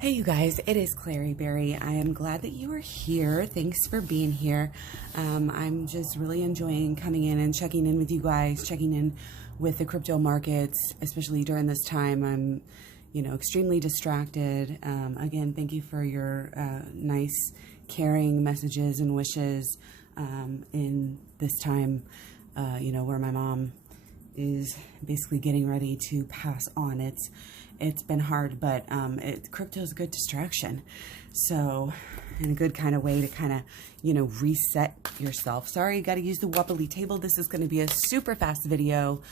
Hey you guys, it is Clary Berry. I am glad that you are here. Thanks for being here. I'm just really enjoying coming in and checking in with you guys, checking in with the crypto markets, especially during this time. I'm, extremely distracted. Again, thank you for your nice, caring messages and wishes in this time, where my mom is basically getting ready to pass on. It's been hard, but crypto is a good distraction. So, in a good kind of way to kind of, reset yourself. Sorry, you got to use the wobbly table. This is going to be a super fast video.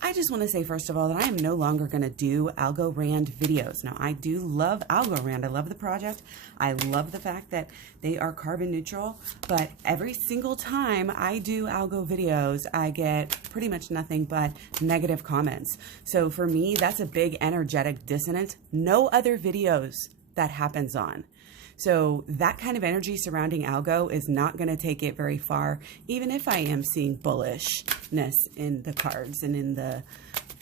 I just want to say, first of all, that I am no longer going to do Algorand videos. Now, I do love Algorand. I love the project. I love the fact that they are carbon neutral, but every single time I do algo videos, I get pretty much nothing but negative comments. So for me, that's a big energetic dissonance. No other videos that happens on. So that kind of energy surrounding algo is not going to take it very far, even if I am seeing bullishness in the cards and in the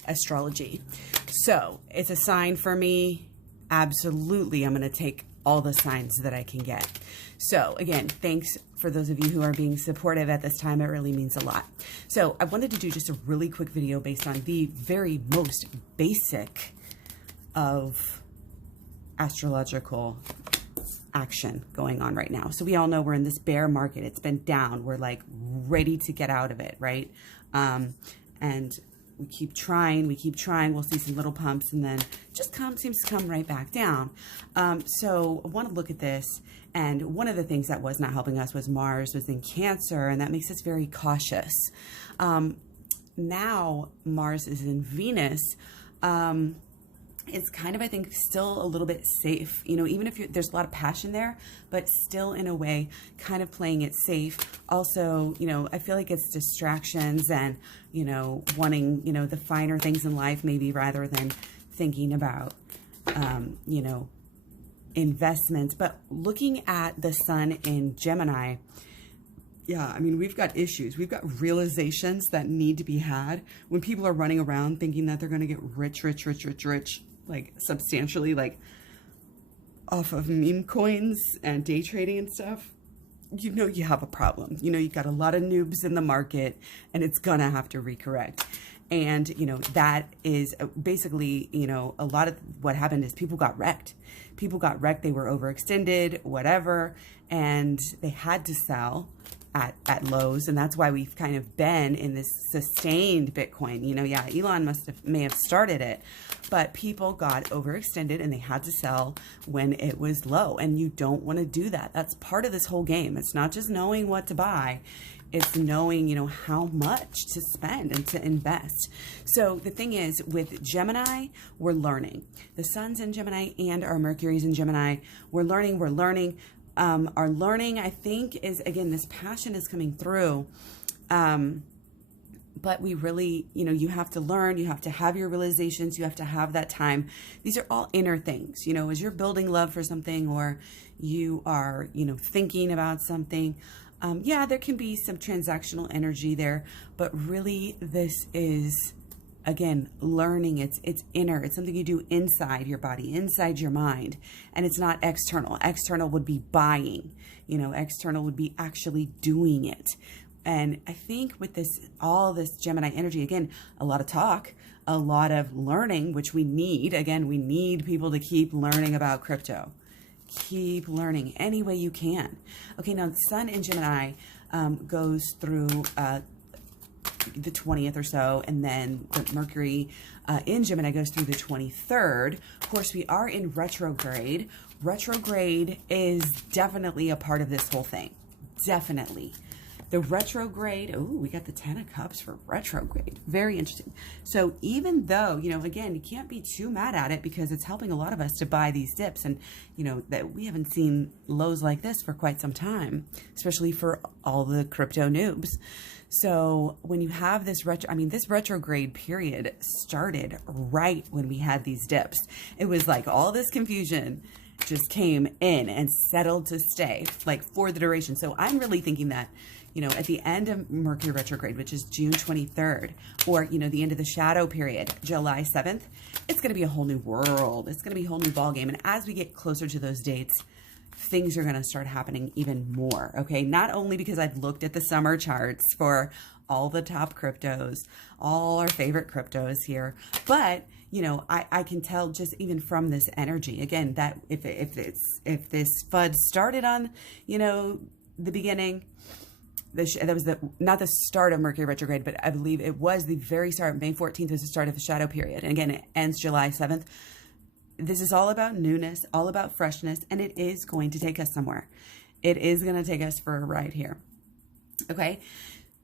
astrology. So it's a sign for me. Absolutely, I'm going to take all the signs that I can get. So again, thanks for those of you who are being supportive at this time. It really means a lot. So I wanted to do just a really quick video based on the very most basic of astrological action going on right now. So we all know we're in this bear market. It's been down. We're like ready to get out of it, right? And we keep trying. We'll see some little pumps and then just seems to come right back down. So I want to look at this. And one of the things that was not helping us was Mars was in Cancer, and that makes us very cautious. Now Mars is in Venus. It's kind of, I think, still a little bit safe, even if there's a lot of passion there, but still in a way kind of playing it safe. Also, I feel like it's distractions and, wanting, the finer things in life, maybe rather than thinking about, investments. But looking at the sun in Gemini, yeah, I mean, we've got issues. We've got realizations that need to be had when people are running around thinking that they're going to get rich, like substantially, like off of meme coins and day trading and stuff. You have a problem. You've got a lot of noobs in the market and it's going to have to recorrect. And, that is basically, a lot of what happened is people got wrecked. They were overextended, whatever, and they had to sell at lows, and that's why we've kind of been in this sustained Bitcoin. Yeah, Elon may have started it, but people got overextended and they had to sell when it was low, and you don't want to do that. That's part of this whole game. It's not just knowing what to buy, it's knowing, how much to spend and to invest. So the thing is, with Gemini, we're learning. The sun's in Gemini and our Mercury's in Gemini. We're learning. Our learning, I think, is, again, this passion is coming through. But we really, you have to learn, you have to have your realizations, you have to have that time. These are all inner things, as you're building love for something, or you are, thinking about something. Yeah, there can be some transactional energy there, but really this is, again, learning. It's inner. It's something you do inside your body, inside your mind, and it's not external. External would be buying, external would be actually doing it. And I think with all this Gemini energy, again, a lot of talk, a lot of learning, which we need. Again, we need people to keep learning about crypto. Keep learning any way you can. Okay, now the sun in Gemini goes through the 20th or so, and then the Mercury in Gemini goes through the 23rd. Of course, we are in retrograde. Retrograde is definitely a part of this whole thing. Definitely. The retrograde, oh, we got the 10 of Cups for retrograde. Very interesting. So even though, again, you can't be too mad at it because it's helping a lot of us to buy these dips. And, that we haven't seen lows like this for quite some time, especially for all the crypto noobs. So when you have this this retrograde period started right when we had these dips. It was like all this confusion just came in and settled to stay, like, for the duration. So I'm really thinking that, you know, at the end of Mercury retrograde, which is June 23rd, or, you know, the end of the shadow period, July 7th, it's going to be a whole new world. It's going to be a whole new ballgame. And as we get closer to those dates, things are going to start happening even more. Okay. Not only because I've looked at the summer charts for all the top cryptos, all our favorite cryptos here, but you know, I can tell just even from this energy, again, that if this FUD started on, you know, the beginning, that was not the start of Mercury retrograde, but I believe it was the very start. May 14th was the start of the shadow period. And again, it ends July 7th. This is all about newness, all about freshness, and it is going to take us somewhere. It is going to take us for a ride here. Okay.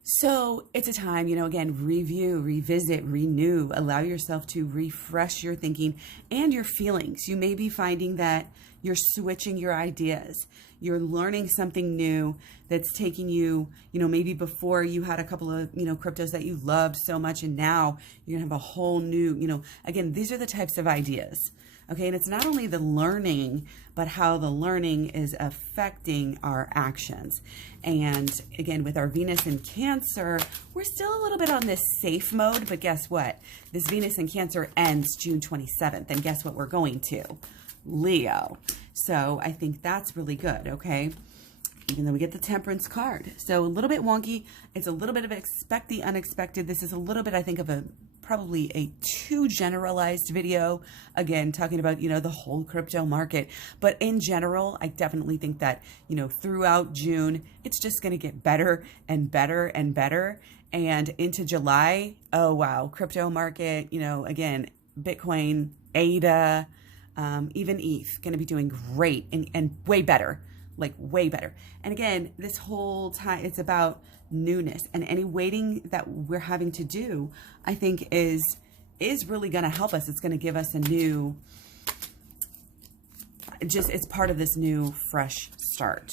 So it's a time, you know, again, review, revisit, renew, allow yourself to refresh your thinking and your feelings. You may be finding that you're switching your ideas. You're learning something new that's taking you, you know, maybe before you had a couple of, you know, cryptos that you loved so much, and now you're going to have a whole new, you know, again, these are the types of ideas. Okay, and it's not only the learning, but how the learning is affecting our actions. And again, with our Venus in Cancer, we're still a little bit on this safe mode, but guess what? This Venus in Cancer ends June 27th, and guess what we're going to? Leo. So I think that's really good, okay? Even though we get the Temperance card. So a little bit wonky. It's a little bit of expect the unexpected. This is a little bit, I think, of probably a too generalized video, again, talking about, you know, the whole crypto market. But in general, I definitely think that, you know, throughout June, it's just going to get better and better and better. And into July, oh, wow, crypto market, you know, again, Bitcoin, ADA, even ETH, going to be doing great and way better, like way better. And again, this whole time, it's about newness, and any waiting that we're having to do, I think is really going to help us. It's going to give us a new, it's part of this new fresh start.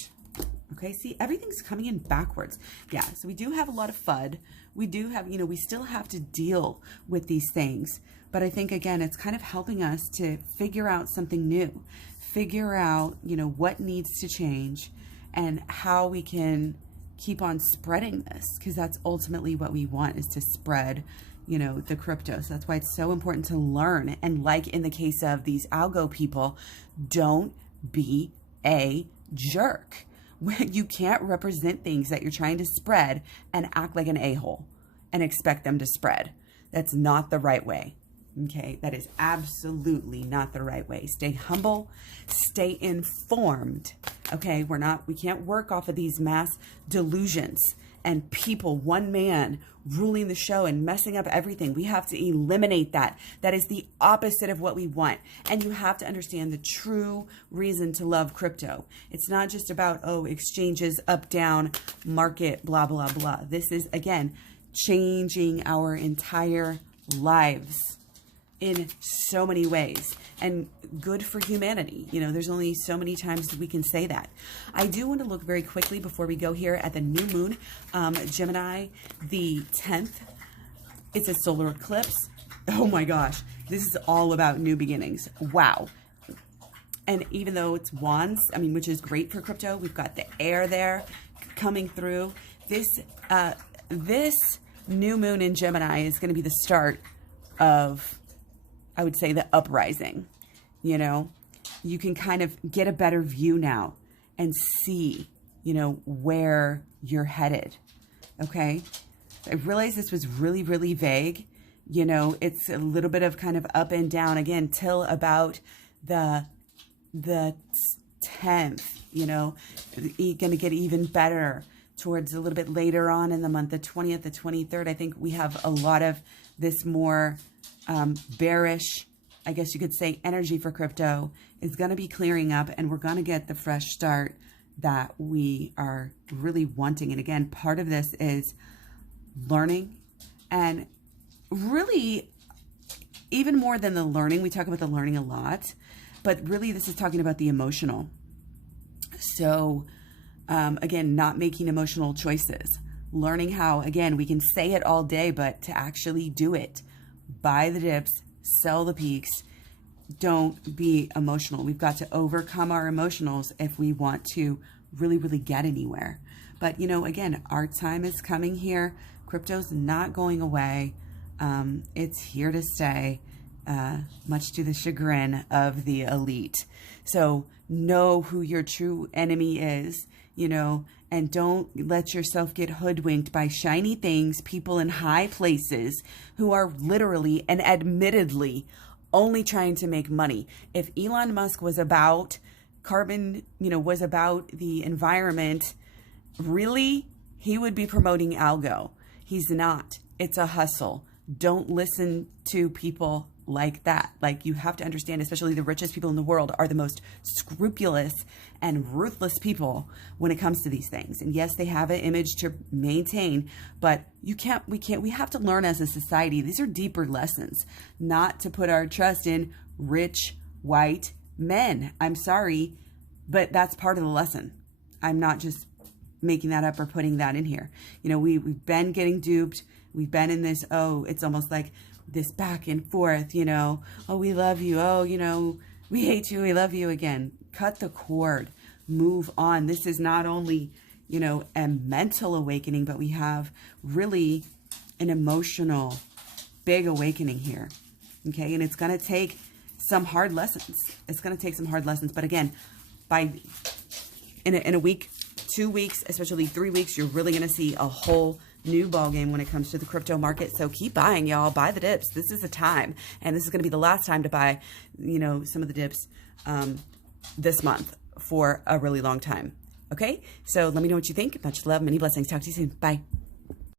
Okay, see, everything's coming in backwards. Yeah, so we do have a lot of FUD. We do have, you know, we still have to deal with these things. But I think, again, it's kind of helping us to figure out something new, figure out, you know, what needs to change and how we can keep on spreading this, because that's ultimately what we want, is to spread, you know, the crypto. So that's why it's so important to learn. And like in the case of these algo people, don't be a jerk. You can't represent things that you're trying to spread and act like an a-hole and expect them to spread. That's not the right way. Okay, that is absolutely not the right way. Stay humble, stay informed. Okay, we can't work off of these mass delusions and people, one man ruling the show and messing up everything. We have to eliminate that. That is the opposite of what we want. And you have to understand the true reason to love crypto. It's not just about, oh, exchanges, up, down, market, blah, blah, blah. This is, again, changing our entire lives in so many ways, and good for humanity. You know, there's only so many times we can say that. I do want to look very quickly before we go here at the new moon, Gemini, the 10th. It's a solar eclipse. Oh my gosh, this is all about new beginnings. Wow. And even though it's wands, I mean, which is great for crypto, we've got the air there coming through. This new moon in Gemini is going to be the start of, I would say, the uprising. You know, you can kind of get a better view now and see, you know, where you're headed. Okay. I realize this was really, really vague. You know, it's a little bit of kind of up and down again till about the 10th, you know, going to get even better towards a little bit later on in the month, the 20th, the 23rd. I think we have a lot of this more bearish, I guess you could say, energy for crypto is going to be clearing up, and we're going to get the fresh start that we are really wanting. And again, part of this is learning, and really even more than the learning, we talk about the learning a lot, but really this is talking about the emotional. So again, not making emotional choices, learning how, again, we can say it all day, but to actually do it. Buy the dips, sell the peaks. Don't be emotional. We've got to overcome our emotionals if we want to really, really get anywhere. But, you know, again, our time is coming here. Crypto's not going away. It's here to stay, much to the chagrin of the elite. So know who your true enemy is, you know, and don't let yourself get hoodwinked by shiny things, people in high places who are literally and admittedly only trying to make money. If Elon Musk was about carbon, you know, was about the environment, really, he would be promoting algo. He's not. It's a hustle. Don't listen to people like that. Like, you have to understand, especially the richest people in the world are the most scrupulous and ruthless people when it comes to these things. And yes, they have an image to maintain, but we have to learn as a society. These are deeper lessons, not to put our trust in rich white men. I'm sorry, but that's part of the lesson. I'm not just making that up or putting that in here. You know, we've been getting duped. We've been in this, oh, it's almost like this back and forth, you know, oh, we love you. Oh, you know, we hate you. We love you again. Cut the cord, move on. This is not only, you know, a mental awakening, but we have really an emotional, big awakening here. Okay. And it's going to take some hard lessons. It's going to take some hard lessons. But again, in a week, 2 weeks, especially 3 weeks, you're really going to see a whole new ball game when it comes to the crypto market. So keep buying, y'all. Buy the dips. This is the time, and this is going to be the last time to buy, you know, some of the dips this month for a really long time. Okay, so let me know what you think. Much love, many blessings. Talk to you soon. Bye.